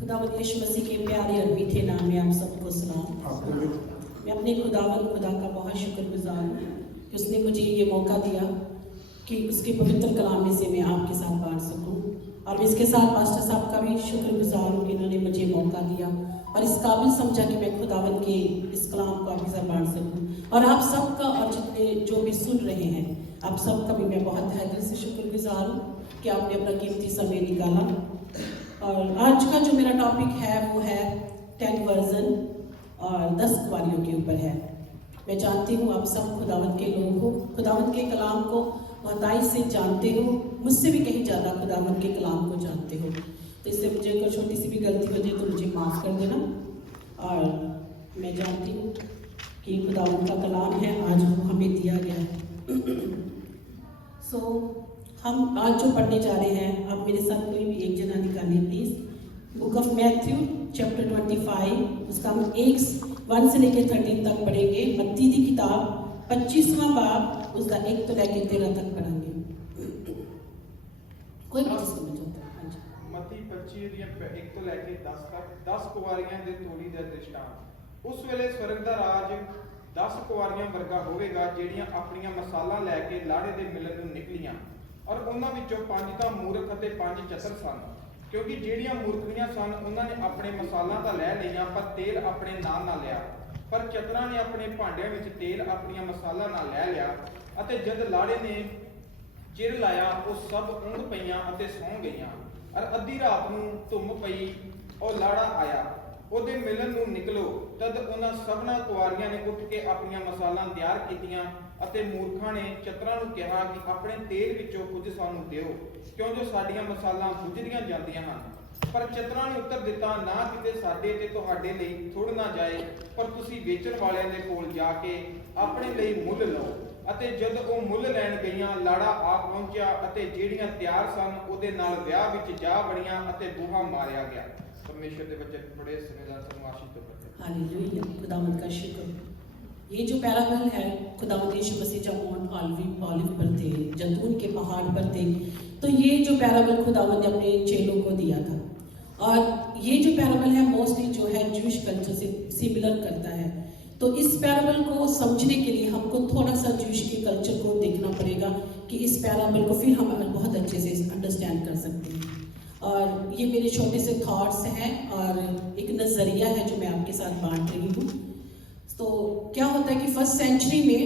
खुदावंद यीशु मसीह के प्यारे और मीठे नाम में आप सबको सलाम। मैं अपने खुदा का बहुत शुक्रगुजार हूँ कि उसने मुझे ये मौका दिया कि उसके पवित्र कलाम में से मैं आपके साथ बांट सकूँ, और मैं इसके साथ पास्टर साहब का भी शुक्रगुजार हूँ कि इन्होंने मुझे मौका दिया और इस काबिल समझा कि मैं खुदावंद के इस कलाम को आपके साथ बांट सकूँ। और आप सबका और जितने जो भी सुन रहे हैं आप सबका भी मैं बहुत तहे दिल से शुक्रगुजार हूँ कि आपने अपना कीमती समय निकाला। और आज का जो मेरा टॉपिक है वो है 10 वर्जन और 10 कुंवारियों के ऊपर है। मैं जानती हूँ आप सब खुदावंद के लोग हो, खुदावंद के कलाम को गहराई से जानते हो, मुझसे भी कहीं ज़्यादा खुदावंद के कलाम को जानते हो। तो इससे मुझे कोई छोटी सी भी गलती हो जाए तो मुझे माफ़ कर देना। और मैं जानती हूँ कि खुदावंद का कलाम है आज हमें दिया गया है। हम आज जो पढ़ने जा रहे हैं, आप मेरे साथ कोई भी एक जना निकालिए please. Book of Matthew chapter 25, उसका हम 1 से लेकर 13 तक पढ़ेंगे। मत्ती की किताब 25वां बाब उसका 1 तो लेकर 13 तक पढ़ेंगे। कोई भी चीज समझ होता है। मत्ती 25 1 तो लेकर 10 तक 10 कुवारियां दे तोड़ी दे दृष्टांत। उस वेले स्वर्ग दा राज 10 कुवारियां वर्गा होवेगा ਜਿਹੜੀਆਂ ਆਪਣੀਆਂ ਮਸਾਲਾ ਲੈ ਕੇ ਲਾੜੇ ਦੇ ਮਿਲਣ ਨੂੰ ਨਿਕਲੀਆਂ, और ਉਹਨਾਂ ਵਿੱਚੋਂ 5 ਤਾਂ ਮੂਰਖ ਅਤੇ 5 ਚਤਰ ਸਨ। ਕਿਉਂਕਿ ਜਿਹੜੀਆਂ ਮੂਰਖੀਆਂ ਸਨ ਉਹਨਾਂ ਨੇ ਆਪਣੇ ਮਸਾਲਾ ਤਾਂ ਲੈ ਲਈਆਂ ਪਰ ਤੇਲ ਆਪਣੇ ਨਾਲ ਨਾ ਲਿਆ। ਪਰ ਚਤਰਾਂ ਨੇ ਆਪਣੇ ਭਾਂਡਿਆਂ ਵਿੱਚ ਤੇਲ ਆਪਣੀਆਂ ਮਸਾਲਾ ਨਾਲ ਲੈ ਲਿਆ, ਅਤੇ ਜਦ ਲਾੜੇ ਨੇ ਚਿਰ ਲਾਇਆ ਉਹ ਸਭ ਉਂਘ ਪਈਆਂ ਅਤੇ ਸੌਂ ਗਈਆਂ। ਔਰ ਅੱਧੀ ਰਾਤ ਨੂੰ ਧੁੰਮ ਪਈ, ਉਹ ਲਾੜਾ ਆਇਆ, ਉਹਦੇ ਮਿਲਣ ਨੂੰ ਨਿਕਲੋ। ਤਦ ਉਹਨਾਂ ਸਭਨਾਂ ਕੁਆਰੀਆਂ ਨੇ ਉੱਠ ਕੇ ਆਪਣੀਆਂ ਮਸਾਲਾਂ ਤਿਆਰ ਕੀਤੀਆਂ, ਅਤੇ ਮੂਰਖਾਂ ਨੇ ਚਤਰਾਂ ਨੂੰ ਕਿਹਾ ਕਿ ਆਪਣੇ ਤੇਲ ਵਿੱਚੋਂ ਕੁਝ ਸਾਨੂੰ ਦਿਓ, ਕਿਉਂ ਜੋ ਸਾਡੀਆਂ ਮਸਾਲਾਂ ਬੁਝਦੀਆਂ ਜਾਂਦੀਆਂ ਹਨ। ਪਰ ਚਤਰਾਂ ਨੇ ਉੱਤਰ ਦਿੱਤਾ, ਨਾ ਕਿਤੇ ਸਾਡੇ ਤੇ ਤੁਹਾਡੇ ਲਈ ਥੁੜ ਨਾ ਜਾਏ, ਪਰ ਤੁਸੀਂ ਵੇਚਣ ਵਾਲਿਆਂ ਦੇ ਕੋਲ ਜਾ ਕੇ ਆਪਣੇ ਲਈ ਮੁੱਲ ਲਓ। ਅਤੇ ਜਦ ਉਹ ਮੁੱਲ ਲੈਣ ਗਈਆਂ, ਲਾੜਾ ਆ ਪਹੁੰਚਿਆ, ਅਤੇ ਜਿਹੜੀਆਂ ਤਿਆਰ ਸਨ ਉਹਦੇ ਨਾਲ ਵਿਆਹ ਵਿੱਚ ਜਾ ਵੜੀਆਂ, ਅਤੇ ਬੂਹਾ ਮਾਰਿਆ ਗਿਆ। परमेश्वर के बच्चे बड़े समझदार सब आशीष तो करते हैं। हालेलुया, खुदावंद का शुक्र। ये जो पैराबल है, खुदावंद यीशु मसीह जब माउंट ऑलिव पर थे, जैतून के पहाड़ पर थे, तो ये जो पैराबल खुदावंद ने अपने चेलों को दिया था। और ये जो पैराबल है मोस्टली जो है ज्यूइश कल्चर से सिमिलर करता है। तो इस पैराबल को समझने के लिए हमको थोड़ा सा ज्यूइश के कल्चर को देखना पड़ेगा कि इस पैराबल को फिर हम बहुत अच्छे से अंडरस्टैंड कर सकते हैं। और ये मेरे छोटे से थॉट्स हैं और एक नज़रिया है जो मैं आपके साथ बांट रही हूँ। तो क्या होता है कि 1st सेंचुरी में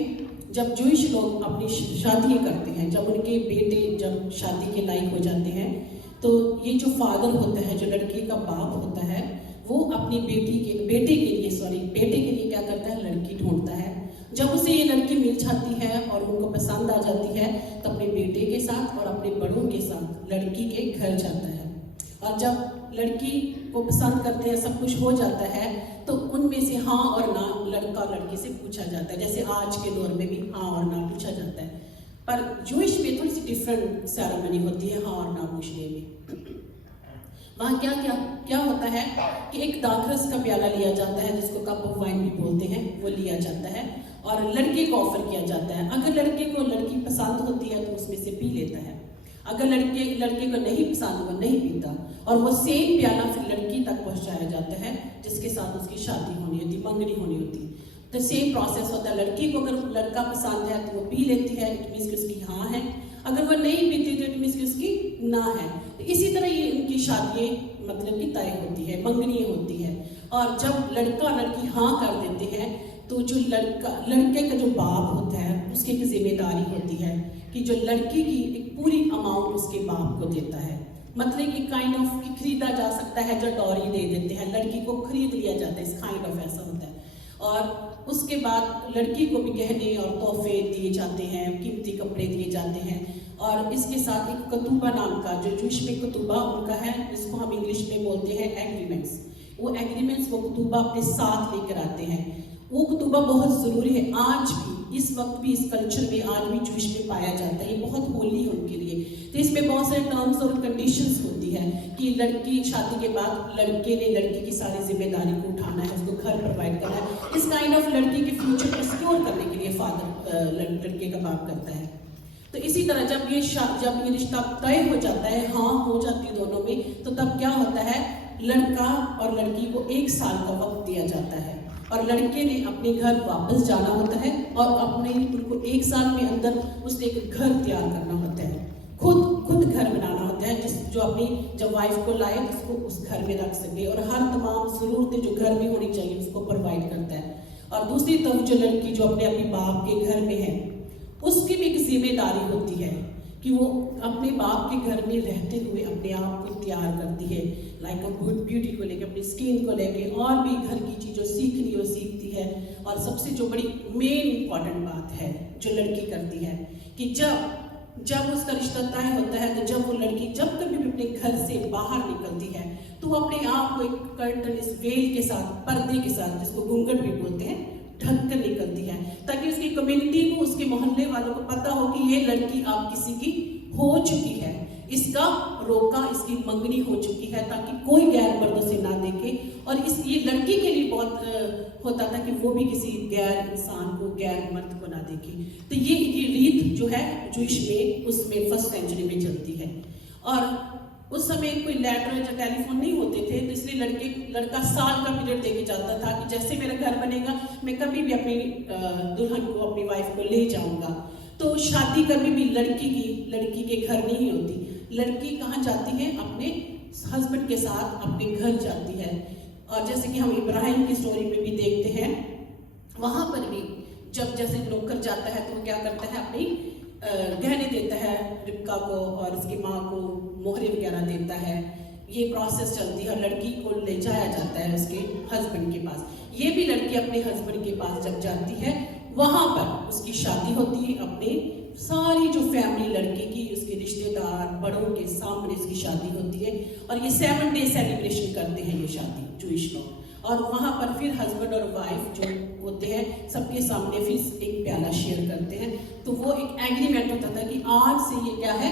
जब जूइश लोग अपनी शादी करते हैं, जब उनके बेटे जब शादी के लायक हो जाते हैं, तो ये जो फादर होता है, जो लड़के का बाप होता है, वो अपनी बेटे के लिए क्या करता है, लड़की ढूंढता है। जब उसे ये लड़की मिल जाती है और उनको पसंद आ जाती है, तो अपने बेटे के साथ और अपने बड़ों के साथ लड़की के घर जाता है। और जब लड़की को पसंद करते हैं, सब कुछ हो जाता है, तो उनमें से हाँ और ना लड़का और लड़की से पूछा जाता है। जैसे आज के दौर में भी हाँ और ना पूछा जाता है, पर जूइश में थोड़ी सी डिफरेंट सेरेमनी होती है हाँ और ना पूछने में। वहाँ क्या होता है कि एक दाखरस का प्याला लिया जाता है, जिसको कप ऑफ वाइन भी बोलते हैं, वो लिया जाता है और लड़के को ऑफर किया जाता है। अगर लड़के को लड़की पसंद होती है तो उसमें से पी लेता है, अगर लड़के को नहीं पसंद वो नहीं पीता। और वो सेम प्याला फिर लड़की तक पहुंचाया जाता है जिसके साथ उसकी शादी होनी होती, मंगनी होनी होती। तो सेम प्रोसेस होता है। लड़की को अगर लड़का पसंद है तो वो पी लेती है, इट मीन्स कि उसकी हाँ है। अगर वो नहीं पीती तो इट मीन्स कि उसकी ना है। तो इसी तरह ये इनकी शादी मतलब कि तय होती है, मंगनी होती है। और जब लड़का लड़की हाँ कर देते हैं तो जो लड़के का जो बाप होता है उसकी एक जिम्मेदारी होती है कि जो लड़की की एक पूरी अमाउंट उसके बाप को देता है। मतलब कि काइंड ऑफ कि खरीदा जा सकता है, जो डॉरी दे देते हैं, लड़की को खरीद लिया जाता है, इस काइंड ऑफ ऐसा होता है। और उसके बाद लड़की को भी गहने और तोहफे दिए जाते हैं, कीमती कपड़े दिए जाते हैं। और इसके साथ एक कतूबा नाम का, जो जूश में कतूबा उनका है, जिसको हम इंग्लिश में बोलते हैं एग्रीमेंट्स, वो कतूबा अपने साथ लेकर आते हैं। वो कतूबा बहुत ज़रूरी है, आज भी इस वक्त भी इस कल्चर में आज भी जूश में पाया जाता है। ये बहुत होली है उनके लिए। तो इसमें बहुत सारे टर्म्स और कंडीशंस होती है कि लड़की शादी के बाद लड़के ने लड़की की सारी जिम्मेदारी को उठाना है, उसको घर प्रोवाइड करना है। इस काइंड ऑफ लड़की के फ्यूचर को सिक्योर करने के लिए फादर लड़के का बाप करता है। तो इसी तरह जब ये रिश्ता तय हो जाता है, हाँ हो जाती है दोनों में, तो तब क्या होता है, लड़का और लड़की को 1 साल का वक्त दिया जाता है और लड़के ने अपने घर वापस जाना होता है और उनको 1 साल में अंदर उसने एक घर तैयार करना होता है, खुद घर बनाना होता है, जो अपनी जब वाइफ को लाए उसको उस घर में रख सके और हर तमाम ज़रूरतें जो घर में होनी चाहिए उसको प्रोवाइड करता है। और दूसरी तरफ जो लड़की जो अपने बाप के घर में है, उसकी भी एक जिम्मेदारी होती है कि वो अपने बाप के घर में रहते हुए अपने आप को तैयार करती है, लाइक ब्यूटी को लेके, अपनी स्किन को लेके, और भी घर की चीज़ें सीखनी हो सीखती है। और सबसे जो बड़ी मेन इम्पॉर्टेंट बात है जो लड़की करती है कि जब उसका रिश्ता तय होता है, तो जब वो लड़की जब कभी भी अपने घर से बाहर निकलती है तो वो अपने आप को एक कर्टन, इस वेल के साथ, पर्दे के साथ, जिसको घूंघट भी बोलते हैं, ढक कर निकलती है, ताकि उसकी कम्युनिटी को, उसके मोहल्ले वालों को पता हो कि ये लड़की आप किसी की हो चुकी है, इसका रोका, इसकी मंगनी हो चुकी है, ताकि कोई गैर मर्दों से ना देखे। और ये लड़की के लिए बहुत होता था कि वो भी किसी गैर इंसान को, गैर मर्द को ना देखे। तो ये रीत जो है जूइश में, उसमें 1st सेंचुरी में चलती है। और उस समय कोई लेटर या टेलीफोन नहीं होते थे, तो इसलिए लड़का साल का पीरियड देके जाता था कि जैसे मेरा घर बनेगा मैं कभी भी अपनी दुल्हन को, अपनी वाइफ को ले जाऊंगा। तो शादी कभी भी लड़की के घर नहीं होती, लड़की कहाँ जाती है, अपने हस्बैंड के साथ अपने घर जाती है। और जैसे कि हम इब्राहिम की स्टोरी में भी देखते हैं, वहाँ पर भी जब जैसे नौकर जाता है तो वो क्या करता है, अपनी गहने देता है रिबका को और उसकी माँ को मोहरे वगैरह देता है। ये प्रोसेस चलती है और लड़की को ले जाया जाता है उसके हस्बैंड के पास। ये भी लड़की अपने हस्बैंड के पास जब जाती है, वहाँ पर उसकी शादी होती है, अपने सारी जो फैमिली लड़की की, उसके रिश्तेदार बड़ों के सामने इसकी शादी होती है। और ये 7 डे सेलिब्रेशन करते हैं ये शादी जूइश लोग। और वहाँ पर फिर हस्बैंड और वाइफ जो होते हैं सबके सामने फिर एक प्याला शेयर करते हैं। तो वो एक एग्रीमेंट होता था कि आज से ये क्या है,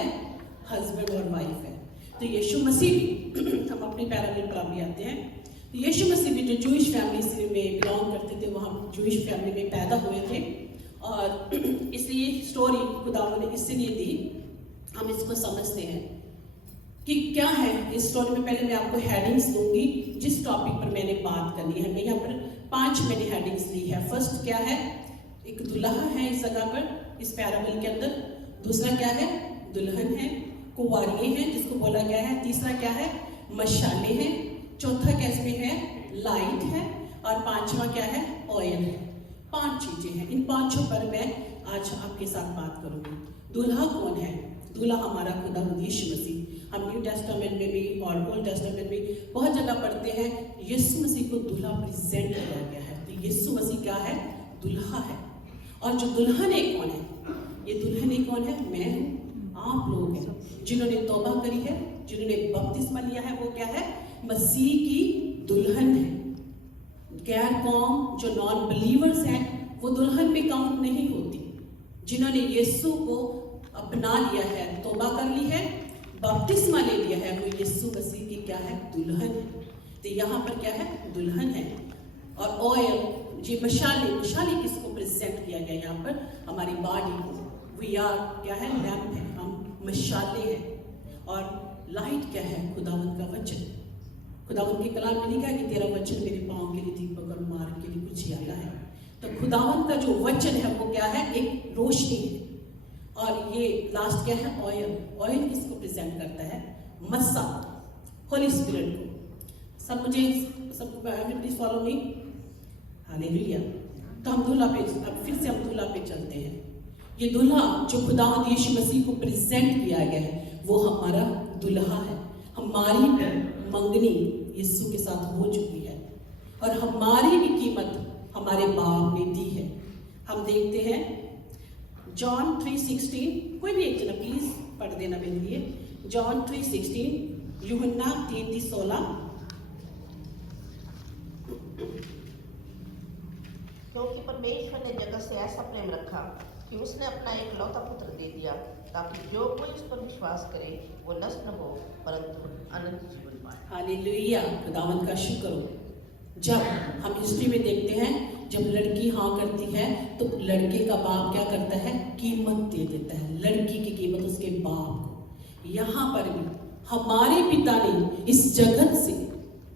हस्बैंड और वाइफ है। तो यीशु मसीह भी हम अपनी पैराबल पर भी आते हैं, तो यीशु मसीह भी जो जूइश फैमिली से में बिलोंग करते थे, वहाँ जूइश फैमिली में पैदा हुए थे। और इसलिए स्टोरी खुदावंद ने इसलिए दी, हम इसको समझते हैं कि क्या है इस स्टोरी में। पहले मैं आपको हेडिंग्स दूंगी जिस टॉपिक पर मैंने बात करनी है। मैं यहाँ पर 5 मैंने हेडिंग्स ली है। फर्स्ट क्या है, एक दुल्हा है इस जगह पर, इस पैराबल के अंदर। दूसरा क्या है, दुल्हन है, कुंवारी हैं जिसको बोला गया है। तीसरा क्या है, मशाले हैं। चौथा क्या इसमें है, लाइट है। और 5वां क्या है, ऑयल है। 5 चीजें हैं। इन 5 पर मैं आज आपके साथ बात करूंगी। दूल्हा कौन है? दूल्हा हमारा खुदा यीशु मसीह। हम न्यू टेस्टामेंट में भी और ओल्ड टेस्टामेंट में बहुत जगह पढ़ते हैं, यीशु मसीह को दूल्हा प्रेजेंट किया गया है। तो यीशु मसीह क्या है, दूल्हा है। और जो दुल्हन है कौन है, ये दुल्हन कौन है, मैं हूँ, आप लोग हैं जिन्होंने तौबा करी है, जिन्होंने बपतिस्मा लिया है। वो क्या है, मसीह की दुल्हन है। गैर कौम जो नॉन बिलीवर्स हैं वो दुल्हन में काउंट नहीं होती। जिन्होंने यीशु को अपना लिया है, तौबा कर ली है, बपतिस्मा ले लिया है, वो यीशु मसीह की क्या है, दुल्हन है। तो यहाँ पर क्या है, दुल्हन है। और ऑयल, ये मशाले किसको प्रेजेंट किया गया यहाँ पर, हमारी बॉडी को। वी आर क्या है, लैम्प है, हम मशाले हैं। और लाइट क्या है, खुदावंद का वचन। खुदावंद के कलाम में लिखा है कि तेरा वचन मेरे पाँव के लिए दीपक और मार्ग के लिए कुछ याला है। तो खुदावंद का जो वचन है वो क्या है, एक रोशनी है। और ये लास्ट क्या है, ऑयल। ऑयल किसको प्रेजेंट करता है, मस्सा, होली स्पिरिट को। सब प्लीज फॉलो मी, हालेलुया। तो हम दूल्हा पे, अब फिर से हम दूल्हा पे चलते हैं। ये दूल्हा जो खुदावंद यीशु मसीह को प्रेजेंट किया गया है वो हमारा दूल्हा है। हमारी मंगनी यीशु के साथ हो चुकी है और हमारी भी कीमत हमारे बाप ने दी है। हम देखते हैं जॉन 3:16, कोई भी एक जना प्लीज पढ़ देना मेरे लिए। जॉन 3:16, यूहन्ना 3:16। क्योंकि परमेश्वर ने जगत से ऐसा प्रेम रखा कि उसने अपना एक लौता पुत्र दे दिया, ताकि जो कोई उस पर विश्वास करे वो नष्ट न हो परंतु अनंत जीवन पाए। हालेलुया, खुदावंद का शुक्र हो। जब हम हिस्ट्री में देखते हैं, जब लड़की हाँ करती है तो लड़के का बाप क्या करता है, कीमत दे देता है लड़की यहाँ पर भी हमारे पिता ने इस जगत से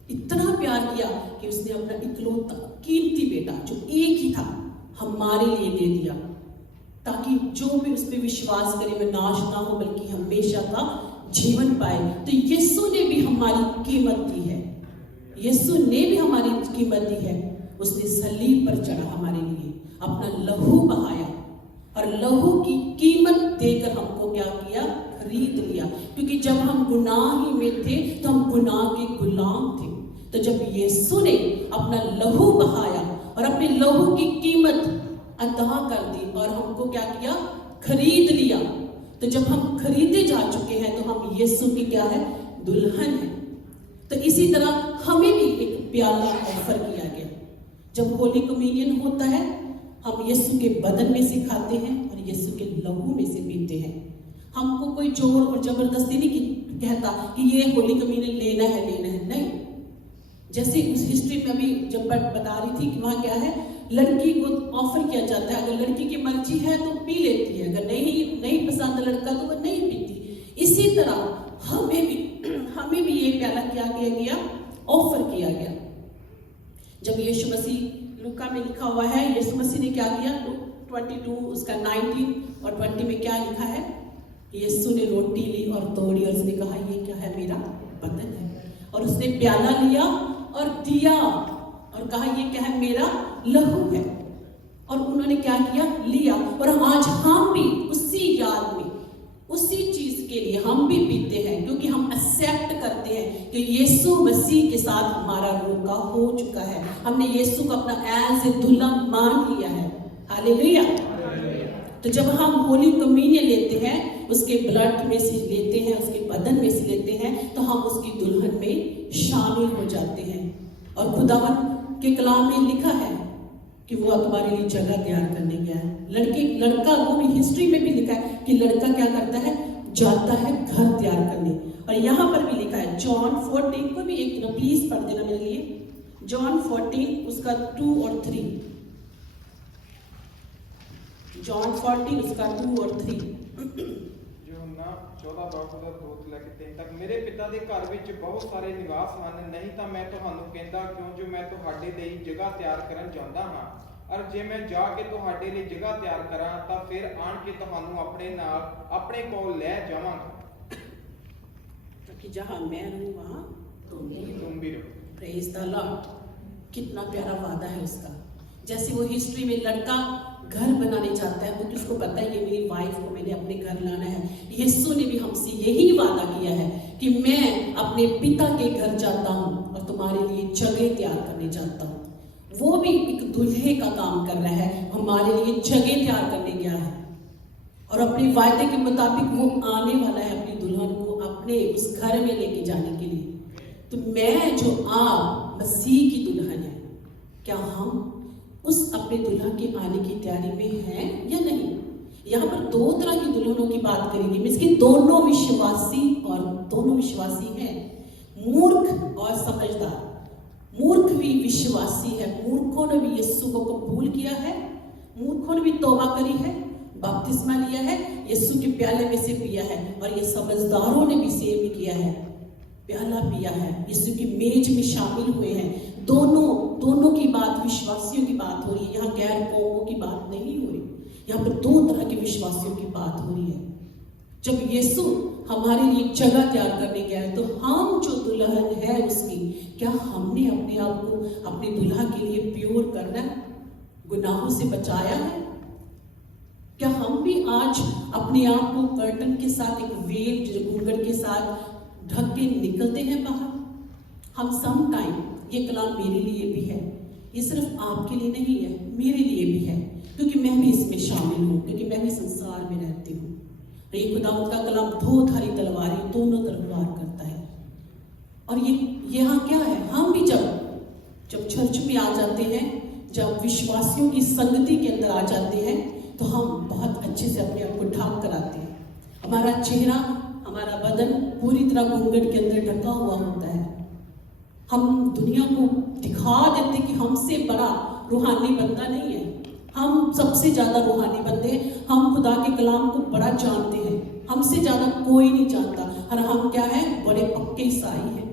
इतना प्यार किया कि उसने अपना इकलौता कीमती बेटा जो एक ही था हमारे लिए दे दिया, ताकि जो भी उस पर विश्वास करे वह नाश ना हो बल्कि हमेशा का जीवन पाए। तो यीशु ने भी हमारी कीमत दी है, यीशु ने भी हमारी कीमत दी है। उसने सलीब पर चढ़ा हमारे लिए, अपना लहू बहाया और लहू की कीमत देकर हमको क्या किया, खरीद लिया। क्योंकि जब हम गुनाह ही में थे तो हम गुनाह के गुलाम थे। तो जब यीशु ने अपना लहू बहाया और अपने लहू की कीमत अदा कर दी और हमको क्या किया, खरीद लिया। तो जब हम खरीदे जा चुके हैं तो हम यीशु की क्या है, दुल्हन है। तो इसी तरह हमें भी एक प्याला ऑफर किया गया। जब होली कम्युनियन होता है हम यीशु के बदन में से खाते हैं और यीशु के लहू में से पीते हैं। हमको कोई जोर और जबरदस्ती नहीं कहता कि ये होली कम्युनियन लेना है, नहीं। जैसे उस हिस्ट्री में अभी जब बता रही थी कि वहाँ क्या है, लड़की को ऑफर किया जाता है, अगर लड़की की मर्जी है तो पी लेती है, अगर नहीं पसंद लड़का तो वह नहीं पीती। इसी तरह हमें भी ये प्याला क्या किया गया, ऑफर किया गया। जब यीशु मसीह लूका में लिखा हुआ है, यीशु मसीह ने क्या किया, 22 उसका 19 और 20 में क्या लिखा है, यीशु ने रोटी ली और तोड़ी और उसने कहा ये क्या है, मेरा बदन है। और उसने प्याला लिया और दिया और कहा ये क्या है, मेरा लहू है। और उन्होंने क्या किया, लिया। और आज हम भी उसी याद में, उसी चीज के लिए हम भी पीते हैं, क्योंकि हम एक्सेप्ट करते हैं कि यीशु मसीह के साथ हमारा रोका हो चुका है। हमने यीशु को अपना एज ए दूल्हा मान लिया है। हालेलुया। तो जब हम होली कम्युनियन लेते हैं, उसके ब्लड में से लेते हैं, उसके बदन में से लेते हैं, तो हम उसकी दुल्हन में शामिल हो जाते हैं। और खुदावन के कलाम में लिखा है कि वो तुम्हारे लिए जगह तैयार करने गया है। लड़का वो भी हिस्ट्री में भी लिखा है कि लड़का क्या करता है, जाता है घर तैयार करने। और यहाँ पर भी लिखा है जॉन 14 को भी एक प्लीज पढ़ देना मेरे लिए, जॉन 14 उसका 2 और 3, जॉन 14 उसका 2 और 3। यूहन्ना 14 ਬਾਬ ਦਾ 2 ਤੋਂ ਲੈ ਕੇ 3 ਤੱਕ, ਮੇਰੇ ਪਿਤਾ ਦੇ ਘਰ ਵਿੱਚ ਬਹੁਤ ਸਾਰੇ ਨਿਵਾਸ ਹਨ, ਨਹੀਂ ਤਾਂ ਮੈਂ ਤੁਹਾਨੂੰ ਕਹਿੰਦਾ, ਕਿਉਂ ਜੋ ਮੈਂ ਤੁਹਾਡੇ ਲਈ ਜਗ੍ਹਾ ਤਿਆਰ ਕਰਨ ਜਾਂਦਾ ਹਾਂ। ਔਰ ਜੇ ਮੈਂ ਜਾ ਕੇ ਤੁਹਾਡੇ ਲਈ ਜਗ੍ਹਾ ਤਿਆਰ ਕਰਾਂ ਤਾਂ ਫਿਰ ਆਣ ਕੇ ਤੁਹਾਨੂੰ ਆਪਣੇ ਨਾਲ ਆਪਣੇ ਕੋਲ ਲੈ ਜਾਵਾਂਗਾ, कि जहां मैं रहूं वहां तुम भी रहो। Praise the Lord. कितना प्यारा वादा है उसका। जैसे वो हिस्ट्री में लड़का घर बनाने जाता है, क्योंकि उसको पता है कि मेरी वाइफ को मैंने अपने घर लाना है। यीशु ने भी हमसे यही वादा किया है कि मैं अपने पिता के घर जाता हूँ और तुम्हारे लिए जगह तैयार करने जाता हूँ। वो भी एक दूल्हे का काम कर रहा है, हमारे लिए जगह तैयार करने गया है और अपने वायदे के मुताबिक वो आने वाला है अपनी दुल्हन को अपने उस घर में लेके जाने के लिए। तो मैं जो आप मसीह की दुल्हन है, क्या हम उस अपने दुल्हा के आने की तैयारी में हैं या नहीं? यहाँ पर 2 तरह की दुल्हनों की बात करेंगे, मीन्स कि दोनों विश्वासी और दोनों विश्वासी हैं, मूर्ख और समझदार। मूर्ख भी विश्वासी है, मूर्खों ने भी यीशु को कबूल किया है, मूर्खों ने भी तौबा करी है, बपतिस्मा लिया है, यीशु के प्याले में से पिया है। और ये समझदारों ने भी सेम किया है, प्याला पिया है, यीशु की मेज में शामिल हुए हैं। दोनों की बात, विश्वासियों की बात हो रही है, यहाँ गैर कौमों की बात नहीं हो रही। यहाँ पर 2 तरह के विश्वासियों की बात हो रही है। जब यीशु हमारे लिए जगह तैयार करने गया है, तो हम जो दुल्हन है उसकी, क्या हमने अपने आप को अपने दुल्हा के लिए प्योर करना है, गुनाहों से बचाया है? क्या हम भी आज अपने आप को कर्टन के साथ, एक वेल घूंघट के साथ ढक के निकलते हैं बाहर? हम सम टाइम, ये कलाम मेरे लिए भी है, ये सिर्फ आपके लिए नहीं है, मेरे लिए भी है, क्योंकि मैं भी इसमें शामिल हूँ, क्योंकि मैं भी संसार में रहती हूँ। ये खुदावंद का कलाम 2 धारी तलवार है, दोनों तरफ वार करता है। और ये यहाँ क्या है, हम भी जब चर्च में आ जाते हैं, जब विश्वासियों की संगति के अंदर आ जाते हैं, तो हम बहुत अच्छे से अपने आप को ढाक कर आते हैं। हमारा चेहरा, हमारा बदन पूरी तरह घूंघट के अंदर ढका हुआ होता है। हम दुनिया को दिखा देते कि हमसे बड़ा रूहानी बंदा नहीं है, हम सबसे ज़्यादा रूहानी बंदे हैं, हम खुदा के कलाम को बड़ा जानते हैं। हमसे ज़्यादा कोई नहीं जानता। और हम क्या है, बड़े पक्के ईसाई हैं,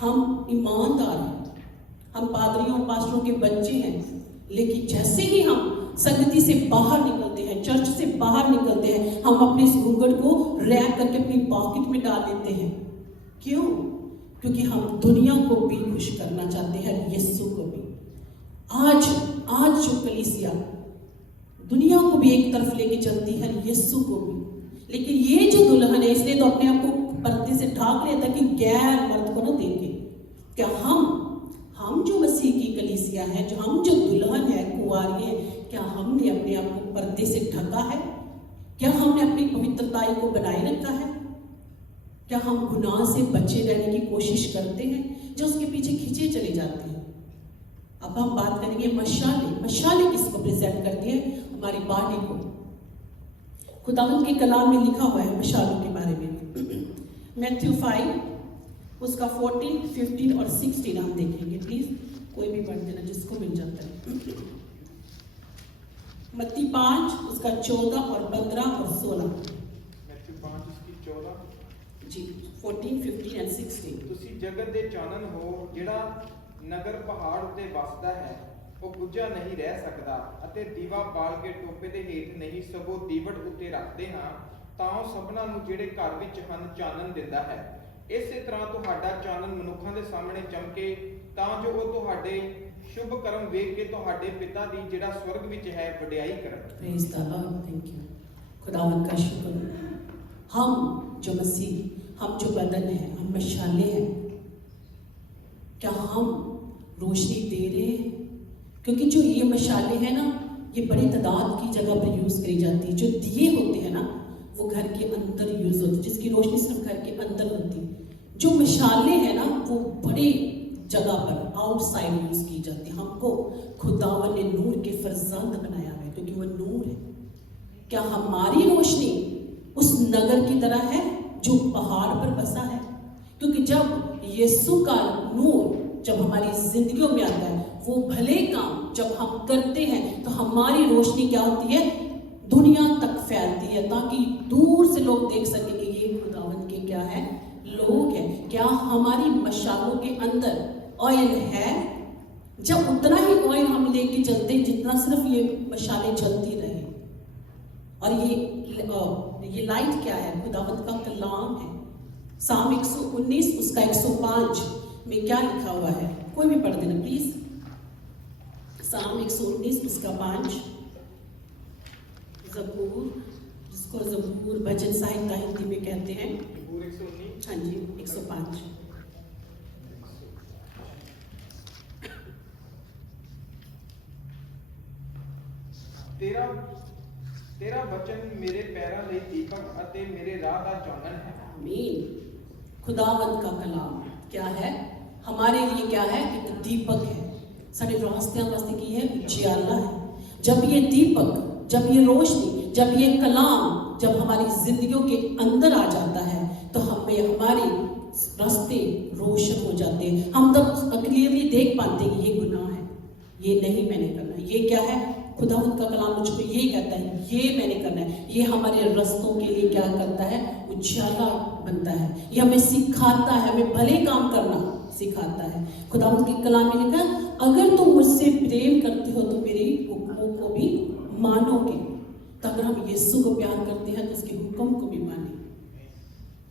हम ईमानदार हैं, हम पादरियों और पास्टरों के बच्चे हैं। लेकिन जैसे ही हम संगति से बाहर निकलते हैं, चर्च से बाहर निकलते हैं, हम अपने इस घूंघट को रैप करके अपनी पॉकेट में डाल देते हैं। क्यों? क्योंकि हम दुनिया को भी खुश करना चाहते हैं, यीशु को भी। आज जो कलीसिया दुनिया को भी एक तरफ लेके चलती है, यीशु को भी। लेकिन ये जो दुल्हन है, इसने तो अपने आप को पर्दे से ढाक लिया ताकि गैर मर्द को ना देखे। क्या हम जो मसीह की कलीसिया है, जो हम जो दुल्हन है, कुंवारी है, क्या हमने अपने आप को पर्दे से ढका है? क्या हमने अपनी पवित्रताई को बनाए रखा है? क्या हम गुनाह से बचे रहने की कोशिश करते हैं, जो उसके पीछे खींचे चले जाते हैं? अब हम बात करेंगे मशाले किसको प्रेजेंट करती है? हमारी बॉडी को। खुदावंद के कलाम में लिखा हुआ है मशालों के बारे में। मैथ्यू 5 उसका 14, 15 और 16 हम देखेंगे। प्लीज कोई भी पढ़ देना जिसको मिल जाता है। मत्ती 5 उसका 14 और 15 और 16। मैथ्यू 5 उसकी 14 जी, 14, 15 एंड 16। ਤੁਸੀਂ ਜਗਤ ਦੇ ਚਾਨਣ ਹੋ। ਜਿਹੜਾ ਨਗਰ ਪਹਾੜ ਉੱਤੇ ਵਸਦਾ ਹੈ ਉਹ ਗੁੱਝਾ ਨਹੀਂ ਰਹਿ ਸਕਦਾ ਅਤੇ ਦੀਵਾ ਬਾਲ ਕੇ ਟੋਪੇ ਦੇ ਹੇਠ ਨਹੀਂ ਸਗੋਂ ਦੀਵਟ ਉੱਤੇ ਰੱਖਦੇ ਹਾਂ ਤਾਂ ਉਹ ਸਭਨਾਂ ਨੂੰ ਜਿਹੜੇ ਘਰ ਵਿੱਚ ਹਨ ਚਾਨਣ ਦਿੰਦਾ ਹੈ। ਇਸੇ ਤਰ੍ਹਾਂ ਤੁਹਾਡਾ ਚਾਨਣ ਮਨੁੱਖਾਂ ਦੇ ਸਾਹਮਣੇ ਚਮਕੇ ਤਾਂ ਜੋ ਉਹ ਤੁਹਾਡੇ शुभ कर्म वेख के ਤੁਹਾਡੇ पिता दी जेड़ा स्वर्ग विच है वडियाई करन। Praise the Lord, thank you. खुदावंद का शुक्र। हम जो मसीह, हम जो बदन है, हम मशाले हैं, क्या हम रोशनी दे रहे हैं? क्योंकि जो ये मशाले हैं ना, ये बड़ी तादाद की जगह पर यूज करी जाती है। जो दिए होते हैं ना, वो घर के अंदर यूज होते, जिसकी रोशनी सिर्फ घर के अंदर होती। जो मशाले हैं ना, वो बड़े जगह पर आउटसाइड यूज की जाती है। हमको खुदावन ने नूर के फरजंद बनाया है क्योंकि वो नूर है। क्या हमारी रोशनी उस नगर की तरह है जो पहाड़ पर बसा है? क्योंकि जब यीशु का नूर जब हमारी जिंदगियों में आता है, वो भले काम जब हम करते हैं तो हमारी रोशनी क्या होती है, दुनिया तक फैलती है, ताकि दूर से लोग देख सकें कि ये खुदावन के क्या है, लोग हैं। क्या हमारी मशालों के अंदर ऑयल है? जब उतना ही ऑयल हम लेके चलते हैं जितना सिर्फ ये मशालें चलती रहे। और ये लाइट क्या है? खुदावंद का कलाम है। साम 119 उसका 105 में क्या लिखा हुआ है? कोई भी पढ़ देना प्लीज। साम 119 उसका 5। ज़बूर, जिसको ज़बूर भजन साहित्य हिंदी में कहते हैं। ज़बूर 119, हाँ जी, 105। तेरा वचन मेरे पैरों लिए दीपक अते मेरे राह का चानन है। आमीन। खुदावंद का कलाम क्या है? हमारे लिए क्या है? एक दीपक है। साढ़े रास्ते वास्ते की है, उजियाला है। जब ये दीपक, जब ये रोशनी, जब ये कलाम जब हमारी जिंदगियों के अंदर आ जाता है तो हमें हमारे रास्ते रोशन हो जाते हैं। हम तब क्लियरली देख पाते हैं कि ये गुनाह है, ये नहीं मैंने करना। ये क्या है? खुदावंद का कलाम मुझको ये कहता है, ये मैंने करना है। ये हमारे रास्तों के लिए क्या करता है? उजाला बनता है। ये हमें सिखाता है, हमें भले काम करना सिखाता है। खुदावंद के कलाम में लिखा, अगर तुम मुझसे प्रेम करते हो तो मेरे हुक्मों को भी मानोगे। तो अगर हम यीशु को प्यार करते हैं तो उसके हुक्म को भी माने।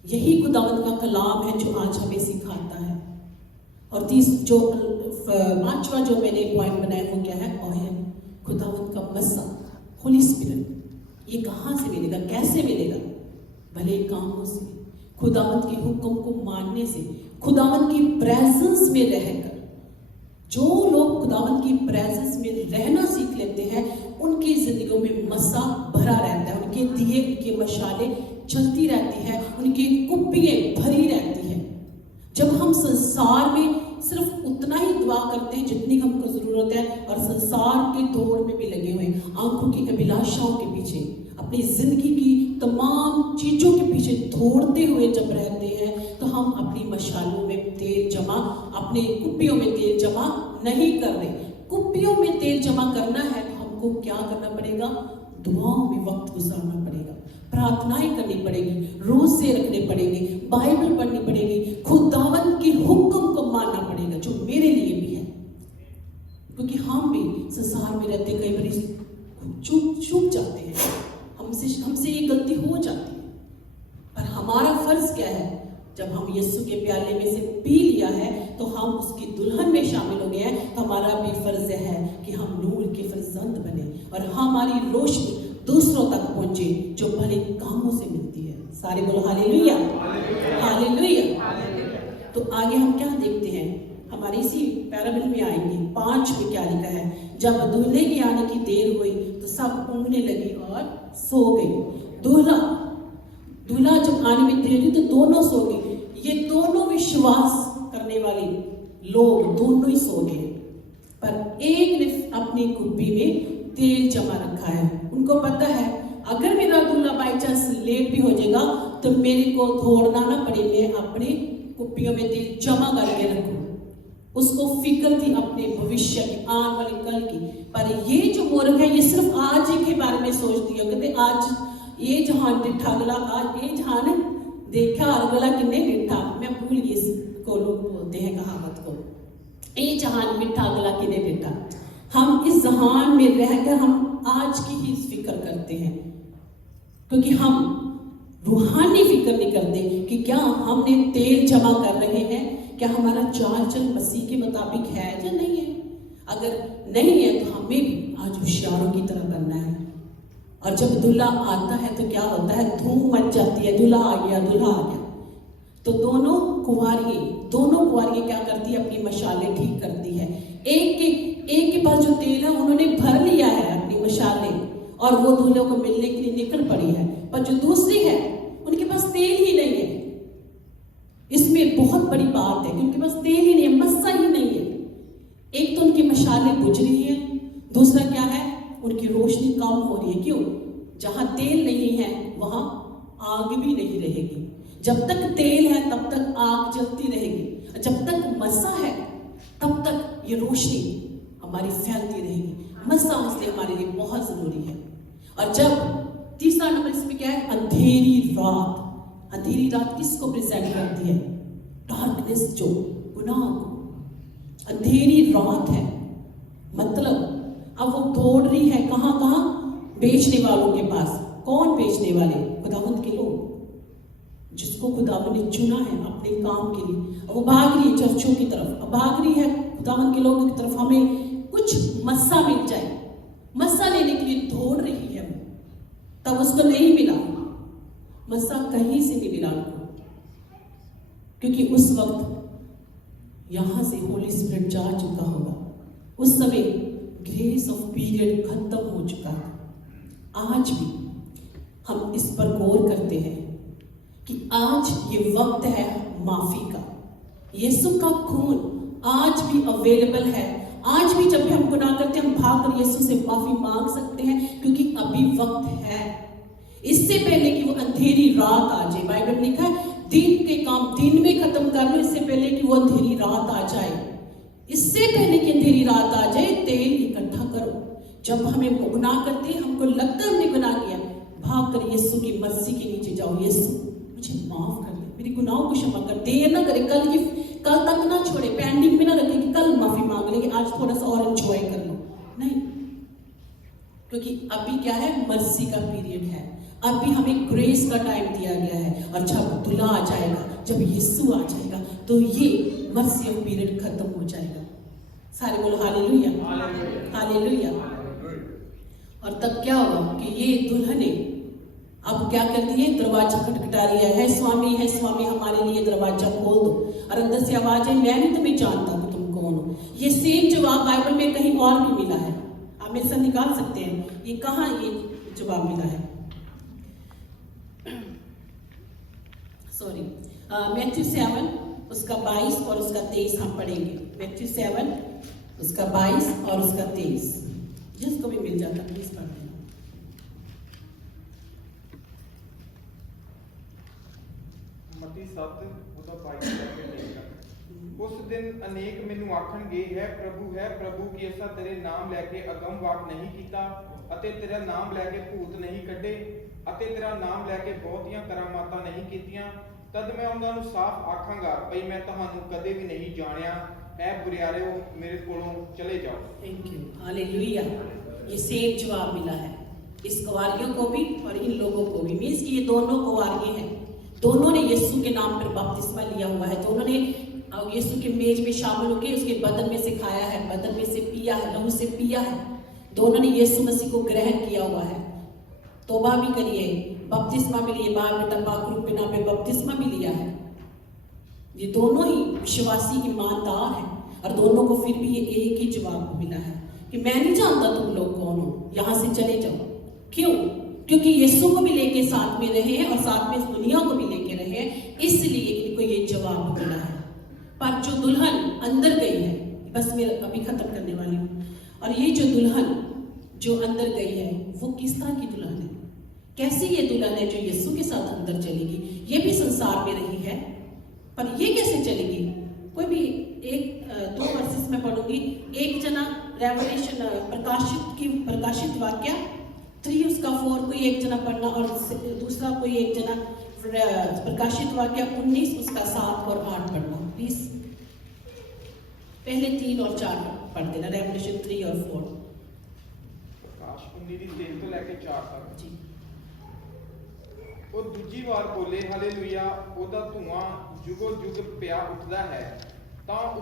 यही खुदावंद का कलाम है जो आज हमें सिखाता है। और जो 5वां जो मैंने पॉइंट बनाया वो क्या है? ऑयल। खुदावंद का मसा, होली स्पिरिट। ये कहाँ से मिलेगा? कैसे मिलेगा? भले कामों से, खुदावंद के हुक्म को मानने से, खुदावंद की प्रेजेंस में रहकर। जो लोग खुदावंद की प्रेजेंस में रहना सीख लेते हैं, उनकी जिंदगियों में मसा भरा रहता है, उनके दिए, उनके मशाले चलती रहती है, उनकी कुप्पियाँ भरी रहती है। जब हम संसार में सिर्फ उतना ही दुआ करते हैं जितनी हमको जरूरत है, और संसार के दौड़ में भी लगे हुए हैं, आंखों की अभिलाषाओं के पीछे, अपनी जिंदगी की तमाम चीजों के पीछे दौड़ते हुए जब रहते हैं, तो हम अपनी मशालों में तेल जमा, अपने कुप्पियों में तेल जमा नहीं कर रहे। कुप्पियों में तेल जमा करना है तो हमको क्या करना पड़ेगा? दुआओं में वक्त गुजारना पड़ेगा, प्रार्थनाएं करनी पड़ेगी, रोजे रखने पड़ेंगे, बाइबल पढ़नी पड़ेगी, खुदावन के हुक्म को मानना पड़ेगा जो मेरे लिए भी है। क्योंकि हम भी संसार में रहते कई बार चूक जाते हैं, हमसे ये गलती हो जाती है, पर हमारा फर्ज क्या है? जब हम यीशु के प्याले में से पी लिया है तो हम उसकी दुल्हन में शामिल हो गए हैं, तो हमारा भी फर्ज है कि हम नूर के फर्जंद बने और हमारी रोशनी दूसरों तक पहुंचे जो भले कामों से मिलती है। सारे बोलो हालेलुया, हालेलुया। तो आगे हम क्या देखते हैं? हमारे इसी पैराबल में आएंगे 5 में क्या लिखा है? जब दूल्हे के आने की देर हुई तो सब ऊँघने लगी और सो गई। दूल्हा जब आने में देर हुई तो दोनों सो गए। ये दोनों विश्वास करने वाले लोग दोनों ही सो गए, पर एक ने अपनी कुप्पी में तेल जमा रखा है। उनको पता है अगर मेरा दूल्हा बाई चांस लेट भी हो जाएगा तो मेरे को दौड़ना ना पड़े, मैं अपने कुप्पियों में तेल जमा करके रखूं। उसको फिक्र थी अपने भविष्य की, आने वाले कल की। पर ये जो मूर्ख है ये सिर्फ आज ही के बारे में सोचती है। कहते आज ये जहान डिठा गला, आज ये जहान देखा और गला किन्ने डिठा। मैं भूल गई इसको, लोग बोलते हैं कहावत को, ये जहान मिठा गला किन्ने डिठा। हम इस जहान में रहकर हम आज की ही फिक्र करते हैं, क्योंकि हम रूहानी फिक्र नहीं करते कि क्या हमने तेल जमा कर रहे हैं, क्या हमारा चाल चल मसीह के मुताबिक है या नहीं है। अगर नहीं है तो हमें भी आज होशियारों की तरह बनना है। और जब दूल्हा आता है तो क्या होता है? धूम मच जाती है, दूल्हा आ गया, दूल्हा आ गया। तो दोनों कुंवारियां क्या करती है? अपनी मशालें ठीक करती है। एक के पास जो तेल है उन्होंने भर लिया है अपनी मशालें, और वो दूल्हे को मिलने के लिए निकल पड़ी है। पर जो दूसरी है उनके पास तेल ही नहीं है। इसमें बहुत बड़ी बात है कि उनके पास तेल ही नहीं है, मस्सा ही नहीं है। एक तो उनकी मशालें बुझ रही है, दूसरा क्या है? उनकी रोशनी कम हो रही है। क्यों? जहां तेल नहीं है वहां आग भी नहीं रहेगी। जब तक तेल है तब तक आग जलती रहेगी, जब तक मस्सा है तब तक ये रोशनी हमारी फैलती रहेगी। मस्सा इसलिए हमारे लिए बहुत जरूरी है। और जब तीसरा नंबर इसमें क्या है? अंधेरी रात। अंधेरी रात किसको प्रेजेंट करती है? डार्कनेस, जो गुनाह को। अंधेरी रात है, मतलब अब वो दौड़ रही है कहां कहां? बेचने वालों के पास। कौन बेचने वाले? खुदावंद के लोग, जिसको खुदावंद ने चुना है अपने काम के लिए। अब वो भाग रही है चर्चों की तरफ, अब भाग रही है खुदावंद के लोगों की तरफ, हमें कुछ मस्सा मिल जाए। मस्सा लेने के लिए दौड़ रही है, तब उसको नहीं मिला। मस्सा कहीं से नहीं मिला उनको, क्योंकि उस वक्त यहां से होली स्पिरिट जा चुका होगा। उस समय ग्रेस ऑफ पीरियड खत्म हो चुका है। आज भी हम इस पर गौर करते हैं कि आज ये वक्त है माफी का। यीशु का खून आज भी अवेलेबल है। आज भी जब भी हम गुनाह करते हैं हम भागकर यीशु से माफी मांग सकते हैं, क्योंकि अभी वक्त है। इससे पहले कि वो अंधेरी रात आ जाए, बाइबल में लिखा है दिन के काम दिन में खत्म कर लो, इससे पहले कि वो अंधेरी रात आ जाए। इससे पहले कि अंधेरी रात आ जाए तेल इकट्ठा करो। जब हमें गुनाह करते हैं, हमको लगता है हमने गुनाह किया, भाग कर यीशु की मर्जी के नीचे जाओ। यीशु मुझे माफ कर दे, मेरे गुनाहों को क्षमा कर। देर ना करे, कल तक ना छोड़े, पेंडिंग में ना रखे कि कल माफी मांग लेंगे, आज थोड़ा सा और एंजॉय कर लो। नहीं, क्योंकि अभी क्या है? मर्सी का पीरियड है। अभी हमें ग्रेस का टाइम दिया गया है। और जब दूल्हा आ जाएगा, जब यीशु आ जाएगा, तो ये मर्सी ऑफ पीरियड खत्म हो जाएगा। सारे बोलो हालेलुया, हालेलुया। और तब क्या होगा कि ये दुल्हने अब क्या करती है? दरवाजा खटखटा रही है स्वामी हमारे लिए दरवाजा खोल दो। और अंदर से आवाज है, मैं नहीं तुम्हें जानता कि तुम कौन हो। ये सेम जवाब बाइबल में कहीं और भी मिला है, आप मेरे साथ निकाल सकते हैं। ये कहाँ ये जवाब मिला है? सॉरी, मैथ्यू 7 उसका 22 और उसका 23 हम पढ़ेंगे। मैथ्यू 7 उसका 22 और उसका 23, जिसको भी मिल जाता प्लीज पढ़ देना। मत्ती 7 ਉਹਦਾ 22 ਕਰਕੇ ਲਿਖਿਆ। ਉਸ ਦਿਨ ਅਨੇਕ ਮੈਨੂੰ ਆਖਣਗੇ ਹੈ ਪ੍ਰਭੂ ਕੀ ਅਸਾਂ ਤੇਰੇ ਨਾਮ ਲੈ ਕੇ ਅਗਮ ਵਾਕ ਨਹੀਂ ਕੀਤਾ ਅਤੇ ਤੇਰਾ ਨਾਮ ਲੈ ਕੇ ਭੂਤ ਨਹੀਂ ਕੱਢੇ ਅਤੇ ਤੇਰਾ ਨਾਮ ਲੈ ਕੇ ਬਹੁਤੀਆਂ ਕਰਾਮਾਤਾਂ ਨਹੀਂ ਕੀਤੀਆਂ, ਤਦ ਮੈਂ ਉਹਨਾਂ ਨੂੰ ਸਾਫ਼ ਆਖਾਂਗਾ ਭਈ ਮੈਂ ਤੁਹਾਨੂੰ ਕਦੇ ਵੀ नहीं ਜਾਣਿਆ, ऐ बुरियारियों मेरे कोलों चले जाओ। Thank you, hallelujah. ये सेम जवाब मिला है इस कुंवारियों को भी और इन लोगों को भी। मीन्स कि ये दोनों कुंवारियां हैं, दोनों ने यीशु के नाम पर बपतिस्मा लिया हुआ है, दोनों ने यीशु के मेज में शामिल होकर उसके बदन में से खाया है, बदन में से पिया है, लहू से पिया है। दोनों ने यीशु मसीह को ग्रहण किया हुआ है। तौबा भी करिए, बपतिस्मा भी लिए, बाप बेटा पाक रूप के नाम पे बपतिस्मा भी लिया है। ये दोनों ही विश्वासी ईमानदार हैं और दोनों को फिर भी ये एक ही जवाब मिला है कि मैं नहीं जानता तुम लोग कौन हो, यहाँ से चले जाओ। क्यों? क्योंकि यीशु को भी लेके साथ में रहे हैं और साथ में इस दुनिया को भी लेके रहे हैं, इसलिए इनको ये जवाब मिला है। पर जो दुल्हन अंदर गई है, बस मैं अभी खत्म करने वाली हूँ, और ये जो दुल्हन जो अंदर गई है वो किस तरह की दुल्हन है? कैसी ये दुल्हन है जो यीशु के साथ अंदर चलेगी? ये भी संसार में रही है, पर ये कैसे चलेगी? कोई भी दो वर्सेस में पढ़ूंगी। एक जना रेवलेशन प्रकाशित वाक्य 3 उसका 4 कोई एक जना पढ़ना, और दूसरा कोई एक जना प्रकाशित वाक्य 19 उसका 7 और 8 पढ़ना प्लीज। पहले 3 और 4 पढ़ देना, रेवलेशन 3 और 4। प्रकाश 19 ਦੀ 3 ਤੋਂ ਲੈ ਕੇ 4 ਤੱਕ। जी। ਉਹ ਦੂਜੀ ਵਾਰ ਬੋਲੇ ਹਾਲੇਲੂਇਆ, ਉਹਦਾ ਧੂਆਂ ਜੁਗੋ ਜੁਗ ਪਿਆ ਉੱਠਦਾ ਹੈ। ਤਾਂ ਉਹ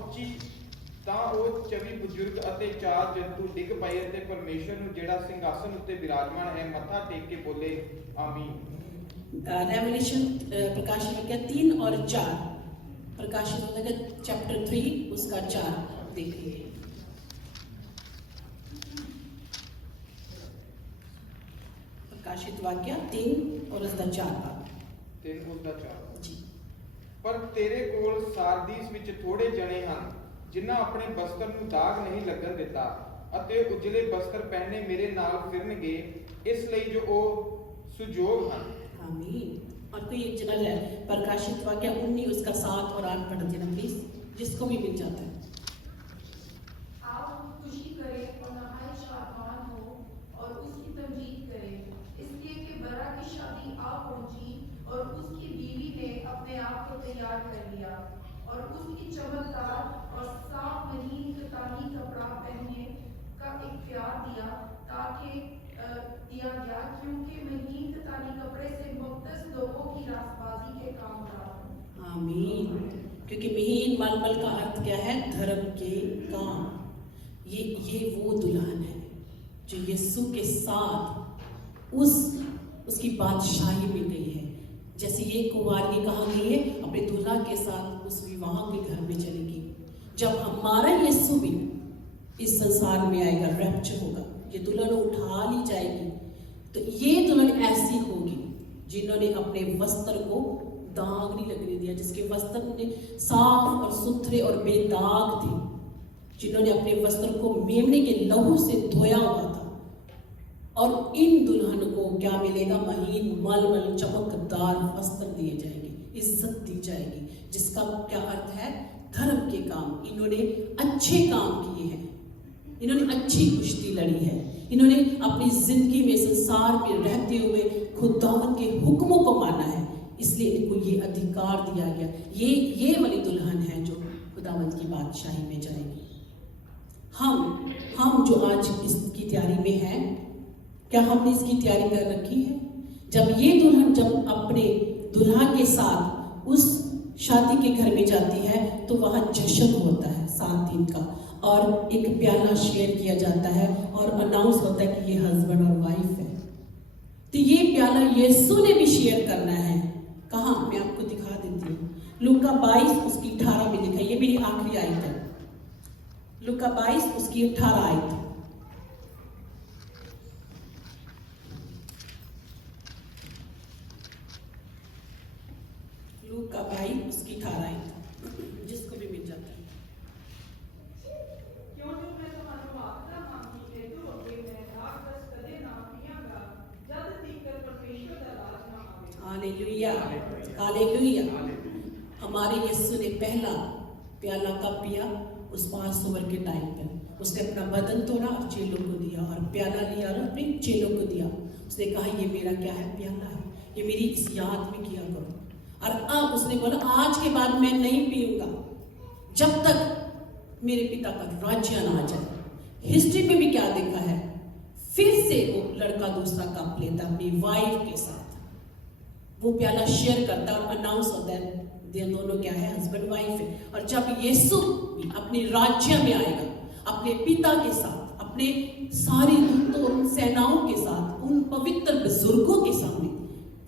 24 ਬਜ਼ੁਰਗ ਅਤੇ 4 ਜੰਤੂ ਡਿੱਗ ਪਏ ਅਤੇ ਪਰਮੇਸ਼ਰ ਨੂੰ ਜਿਹੜਾ ਸਿੰਘਾਸਨ ਉੱਤੇ ਵਿਰਾਜਮਾਨ ਹੈ ਮੱਥਾ ਟੇਕ ਕੇ ਬੋਲੇ ਆਮੀਨ। रेवलेशन प्रकाशित वाक्य 3 और 4, प्रकाशित वाक्य चैप्टर 3 उसका 4 देखिए। प्रकाशित वाक्य 3 और उसका 4 3 उसका 4। जी। ਪਰ ਤੇਰੇ ਕੋਲ ਸਾਰਦੀਸ ਵਿੱਚ ਥੋੜੇ ਜਣੇ ਹਨ ਜਿਨ੍ਹਾਂ ਆਪਣੇ ਬਸਤਰ ਨੂੰ ਦਾਗ ਨਹੀਂ ਲੱਗਣ ਦਿੱਤਾ ਅਤੇ ਉਜਲੇ ਬਸਤਰ ਪਹਿਨੇ ਮੇਰੇ ਨਾਲ ਫਿਰਨਗੇ, ਇਸ ਲਈ ਜੋ ਉਹ ਸੁਜੋਗ ਹਨ। आमीन। और कोई एक जना है प्रकाशित वाक्य 19 उसका 7 और 8 पढ़ देना प्लीज, जिसको भी मिल जाता है। आप खुशी करें और नहाए शाबान हो और उसकी तमजीद करें, इसलिए कि बरा की शादी आ पहुंची और उसकी बीवी ने अपने आप को तैयार कर लिया और उसकी चमकदार और साफ महीन कतानी कपड़ा पहनने का इख्तियार दिया गया, क्योंकि महीन कतानी कपड़े से मुक़द्दस लोगों की रासबाजी के काम रहा। आमीन। क्योंकि महीन मलमल का अर्थ क्या है? धर्म के काम। ये वो दुल्हन है जो यीशु के साथ उसकी बादशाही में गई है। जैसे ये कुंवारी कहाँ गई है? अपने दूल्हा के साथ उस विवाह के घर में चलेगी। जब हमारा यीशु भी इस संसार में आएगा, रैप्चर होगा, ये दुल्हन उठा ली जाएगी, तो ये दुल्हन ऐसी होगी जिन्होंने अपने वस्त्र को दाग नहीं लगने दिया, जिसके वस्त्र ने साफ और सुथरे और बेदाग थे, जिन्होंने अपने वस्त्र को मेमने के लहू से धोया हुआ था। और इन दुल्हन को क्या मिलेगा? महीन मलमल चमकदार वस्त्र दिए जाएंगे, इज्जत दी जाएगी, जिसका क्या अर्थ है? धर्म के काम। इन्होंने अच्छे काम किए हैं, इन्होंने अच्छी कुश्ती लड़ी है, इन्होंने अपनी जिंदगी में संसार में रहते हुए खुदावन के हुक्मों को माना है, इसलिए इनको ये अधिकार दिया गया। ये वाली दुल्हन है जो खुदावन की बादशाही में जाएगी। हम जो आज इसकी तैयारी में हैं, क्या हमने इसकी तैयारी कर रखी है? जब ये दुल्हन जब अपने दुल्हा के साथ उस शादी के घर में जाती है तो वहाँ जश्न होता है 7 दिन का, और एक प्याला शेयर किया जाता है और अनाउंस होता है कि ये हस्बैंड और वाइफ है। तो ये प्याला यीशु ने भी शेयर करना है। कहाँ? मैं आपको दिखा देती हूँ। लूका 22 उसकी 18 में लिखा है, ये मेरी आखिरी आयत है। लूका 22 उसकी 18 आयत। लूका 22 उसकी 18 आयत, जिसको भी मिल जाता है। Hallelujah, hallelujah. हमारे यीशु ने पहला प्याला कब पिया? उस पासओवर के टाइम पे। उसने अपना बदन तोड़ा और चेलों को दिया, और प्याला लिया और अपने चेलों को दिया। उसने कहा ये मेरा क्या है, प्याला है, ये मेरी इस याद में किया करो। और अब उसने बोला आज के बाद मैं नहीं पीऊंगा जब तक मेरे पिता का राज्य ना आ जाए। हिस्ट्री में भी क्या देखा है, फिर से वो लड़का दूसरा कप लेता अपनी वाइफ के साथ, वो प्याला शेयर करता और अनाउंस होता है ये दोनों क्या है, हस्बैंड वाइफ है। और जब यीशु अपने राज्य में आएगा अपने पिता के साथ, अपने सारी दूतों और सेनाओं के साथ, उन पवित्र बुजुर्गों के सामने,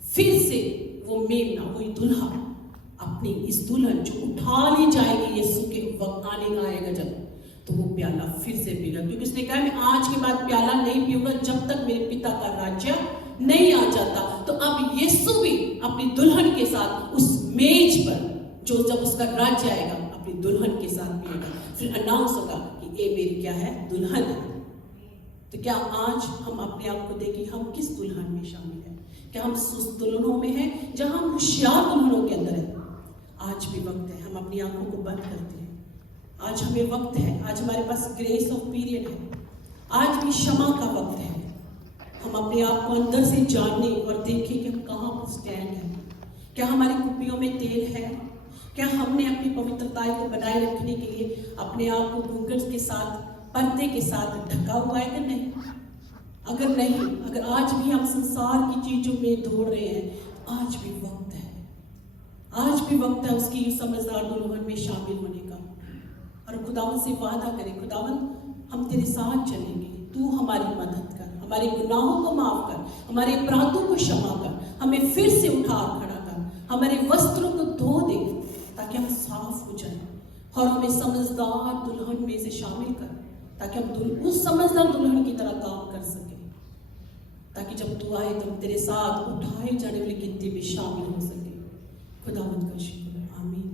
फिर से वो मेमना, वही दुल्हा, अपनी इस दुल्हन जो उठा ली जाएगी यीशु के वक्त आने का आएगा जब, तो वो प्याला फिर से पीगा, क्योंकि उसने कहा मैं आज के बाद प्याला नहीं पीऊंगा जब तक मेरे पिता का राज्य नहीं आ जाता। तो अब यीशु भी अपनी दुल्हन के साथ उस मेज पर, जो जब उसका राज्य आएगा अपनी दुल्हन के साथ पिएगा, फिर अनाउंस होगा कि ये मेरी क्या है, दुल्हन है। तो क्या आज हम अपने आप को देखें, हम किस दुल्हन में शामिल हैं? क्या हम उस दुल्हनों में हैं जहां हम होशियार दुल्हनों के अंदर हैं? आज भी वक्त है, हम अपनी आंखों को बंद करते हैं। आज हमें वक्त है, आज हमारे पास ग्रेस ऑफ पीरियड है, आज भी क्षमा का वक्त है। हम अपने आप को अंदर से जानने और देखें कि हम कहाँ पर स्टैंड हैं। क्या हमारी कुप्पियों में तेल है? क्या हमने अपनी पवित्रता को बनाए रखने के लिए अपने आप को घूंघट के साथ, पर्दे के साथ ढका हुआ है कि नहीं? अगर नहीं, अगर आज भी हम संसार की चीजों में दौड़ रहे हैं, तो आज भी वक्त है, आज भी वक्त है उसकी समझदार दुल्हन में शामिल होने का। और खुदावन से वादा करें, खुदावन हम तेरे साथ चलेंगे, तू हमारी मदद कर, हमारे गुनाहों को माफ कर, हमारे अपराधों को क्षमा कर, हमें फिर से उठा खड़ा कर, हमारे वस्त्रों को धो दे ताकि हम साफ हो जाएं, और हमें समझदार दुल्हन में से शामिल कर ताकि हम उस समझदार दुल्हन की तरह काम कर सके, ताकि जब तू आए तो हम तेरे साथ उठाए जाने वाली गिनती में शामिल हो सके। खुदावंद का शुक्र, आमीन।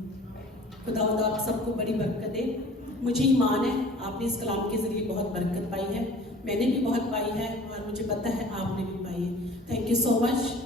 खुदावंद आप सबको बड़ी बरकत दे। मुझे ईमान है आपने इस कलाम के जरिए बहुत बरकत पाई है, मैंने भी बहुत पाई है, और मुझे पता है आपने भी पाई है। Thank you so much.